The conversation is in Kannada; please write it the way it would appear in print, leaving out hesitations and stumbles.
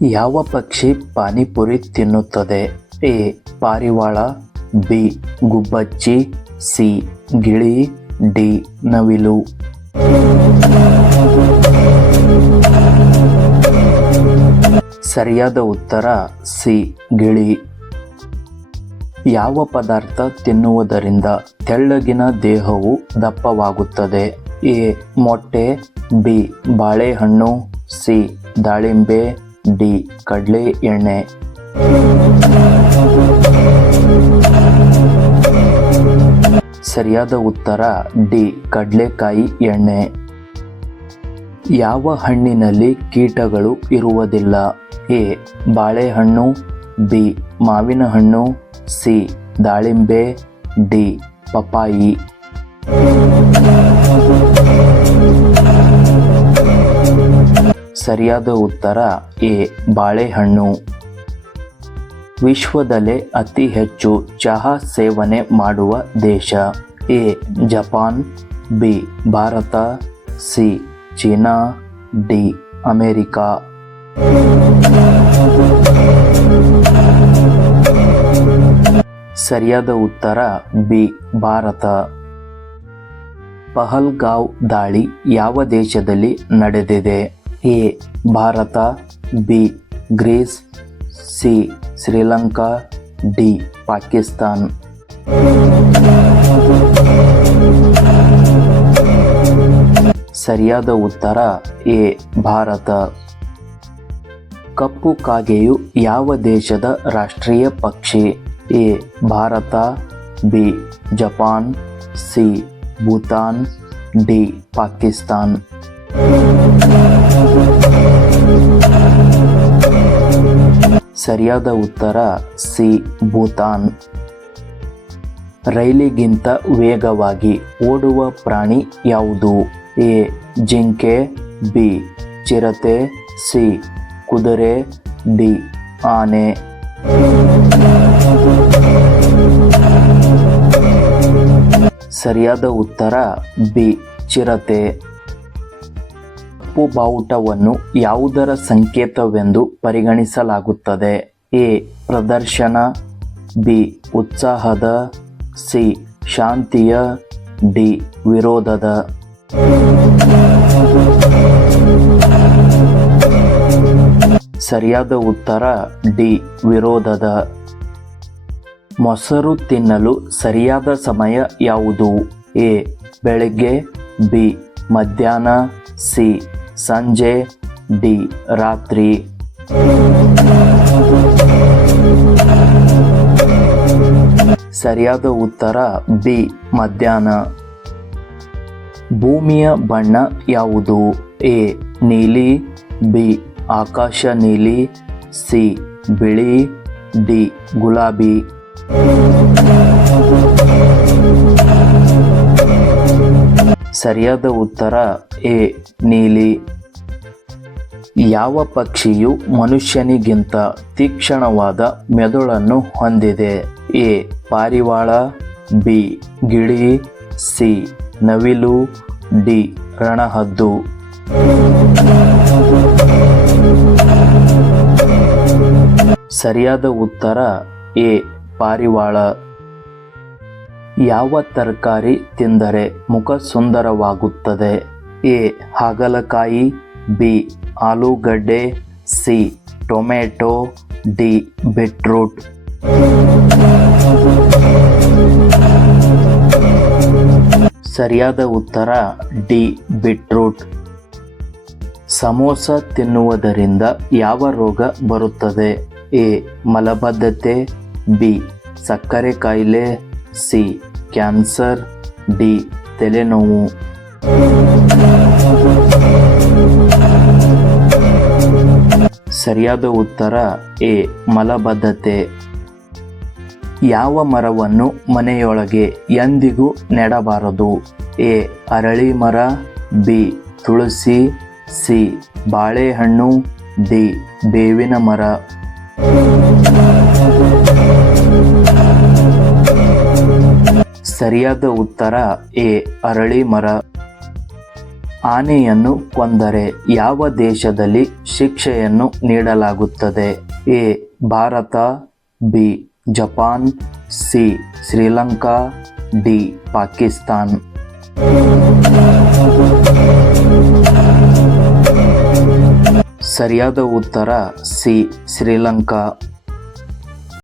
ಯಾವ ಪಕ್ಷಿ ಪಾನಿಪುರಿ ತಿನ್ನುತ್ತದೆ? ಎ. ಪಾರಿವಾಳ, ಬಿ. ಗುಬ್ಬಚ್ಚಿ, ಸಿ. ಗಿಳಿ, ಡಿ. ನವಿಲು. ಸರಿಯಾದ ಉತ್ತರ ಸಿ. ಗಿಳಿ. ಯಾವ ಪದಾರ್ಥ ತಿನ್ನುವುದರಿಂದ ತೆಳ್ಳಗಿನ ದೇಹವು ದಪ್ಪವಾಗುತ್ತದೆ? ಎ. ಮೊಟ್ಟೆ, ಬಿ. ಬಾಳೆಹಣ್ಣು, ಸಿ. ದಾಳಿಂಬೆ, ಡಿ. ಕಡಲೆ ಎಣ್ಣೆ. ಸರಿಯಾದ ಉತ್ತರ ಡಿ. ಕಡಲೆಕಾಯಿ ಎಣ್ಣೆ. ಯಾವ ಹಣ್ಣಿನಲ್ಲಿ ಕೀಟಗಳು ಇರುವುದಿಲ್ಲ? ಎ. ಬಾಳೆಹಣ್ಣು, ಬಿ. ಮಾವಿನ ಹಣ್ಣು, ಸಿ. ದಾಳಿಂಬೆ, ಡಿ. ಪಪಾಯಿ. ಸರಿಯಾದ ಉತ್ತರ ಎ. ಬಾಳೆಹಣ್ಣು. ವಿಶ್ವದಲ್ಲೇ ಅತಿ ಹೆಚ್ಚು ಚಹಾ ಸೇವನೆ ಮಾಡುವ ದೇಶ? A. Japan, B. Bharat, C. China, D. America. ಸರಿಯಾದ ಉತ್ತರ ಬಿ. ಭಾರತ. ಪಹಲ್ಗಾವ್ ದಾಳಿ ಯಾವ ದೇಶದಲ್ಲಿ ನಡೆದಿದೆ? A. Bharat, B. Greece, C. Sri Lanka, D. Pakistan. ಸರಿಯಾದ ಉತ್ತರ ಎ. ಭಾರತ. ಕಪ್ಪು ಕಾಗೆಯು ಯಾವ ದೇಶದ ರಾಷ್ಟ್ರೀಯ ಪಕ್ಷಿ? A. Bharat, B. Japan, C. Bhutan, D. Pakistan. ಸರಿಯಾದ ಉತ್ತರ ಸಿ. ಭೂತಾನ್. ರೈಲಿಗಿಂತ ವೇಗವಾಗಿ ಓಡುವ ಪ್ರಾಣಿ ಯಾವುದು? ಎ. ಜಿಂಕೆ, ಬಿ. ಚಿರತೆ, ಸಿ. ಕುದುರೆ, ಡಿ. ಆನೆ. ಸರಿಯಾದ ಉತ್ತರ ಬಿ. ಚಿರತೆ. ಕಪ್ಪು ಬಾವುಟವನ್ನು ಯಾವುದರ ಸಂಕೇತವೆಂದು ಪರಿಗಣಿಸಲಾಗುತ್ತದೆ? ಎ. ಪ್ರದರ್ಶನ, ಬಿ. ಉತ್ಸಾಹದ, ಸಿ. ಶಾಂತಿಯ, ಡಿ. ವಿರೋಧದ. ಸರಿಯಾದ ಉತ್ತರ ಡಿ. ವಿರೋಧದ. ಮೊಸರು ತಿನ್ನಲು ಸರಿಯಾದ ಸಮಯ ಯಾವುದು? ಎ. ಬೆಳಗ್ಗೆ, ಬಿ. ಮಧ್ಯಾಹ್ನ, ಸಿ. ಸಂಜೆ, ಡಿ. ರಾತ್ರಿ. ಸರಿಯಾದ ಉತ್ತರ ಬಿ. ಮಧ್ಯಾಹ್ನ. ಭೂಮಿಯ ಬಣ್ಣ ಯಾವುದು? ಎ. ನೀಲಿ, ಬಿ. ಆಕಾಶ ನೀಲಿ, ಸಿ. ಬಿಳಿ, ಡಿ. ಗುಲಾಬಿ. ಸರಿಯಾದ ಉತ್ತರ ಎ. ನೀಲಿ. ಯಾವ ಪಕ್ಷಿಯು ಮನುಷ್ಯನಿಗಿಂತ ತೀಕ್ಷ್ಣವಾದ ಮೆದುಳನ್ನು ಹೊಂದಿದೆ? ಎ. ಪಾರಿವಾಳ, ಬಿ. ಗಿಳಿ, ಸಿ. ನವಿಲು, ಡಿ. ರಣಹದ್ದು. ಸರಿಯಾದ ಉತ್ತರ ಎ. ಪಾರಿವಾಳ. ಯಾವ ತರಕಾರಿ ತಿಂದರೆ ಮುಖ ಸುಂದರವಾಗುತ್ತದೆ? ಎ. ಹಾಗಲಕಾಯಿ, ಬಿ. ಆಲೂಗಡ್ಡೆ, ಸಿ. Tomato, D. ಬೀಟ್ರೂಟ್. ಸರಿಯಾದ ಉತ್ತರ ಡಿ. ಬೀಟ್ರೂಟ್. ಸಮೋಸ ತಿನ್ನುವುದರಿಂದ ಯಾವ ರೋಗ ಬರುತ್ತದೆ? ಎ. ಮಲಬದ್ಧತೆ, ಬಿ. ಸಕ್ಕರೆ ಕಾಯಿಲೆ, ಸಿ. Cancer, D. ತಲೆನೋವು. ಸರಿಯಾದ ಉತ್ತರ ಎ. ಮಲಬದ್ಧತೆ. ಯಾವ ಮರವನ್ನು ಮನೆಯೊಳಗೆ ಎಂದಿಗೂ ನೆಡಬಾರದು? ಎ. ಅರಳಿ ಮರ, ಬಿ. ತುಳಸಿ, ಸಿ. ಬಾಳೆಹಣ್ಣು, ಡಿ. ಬೇವಿನ ಮರ. ಸರಿಯಾದ ಉತ್ತರ ಎ. ಅರಳಿ ಮರ. ಆನೆಯನ್ನು ಕೊಂದರೆ ಯಾವ ದೇಶದಲ್ಲಿ ಶಿಕ್ಷೆಯನ್ನು ನೀಡಲಾಗುತ್ತದೆ? A Bharat, B Japan, C Sri Lanka, D Pakistan. ಸರಿಯಾದ ಉತ್ತರ ಸಿ ಶ್ರೀಲಂಕಾ.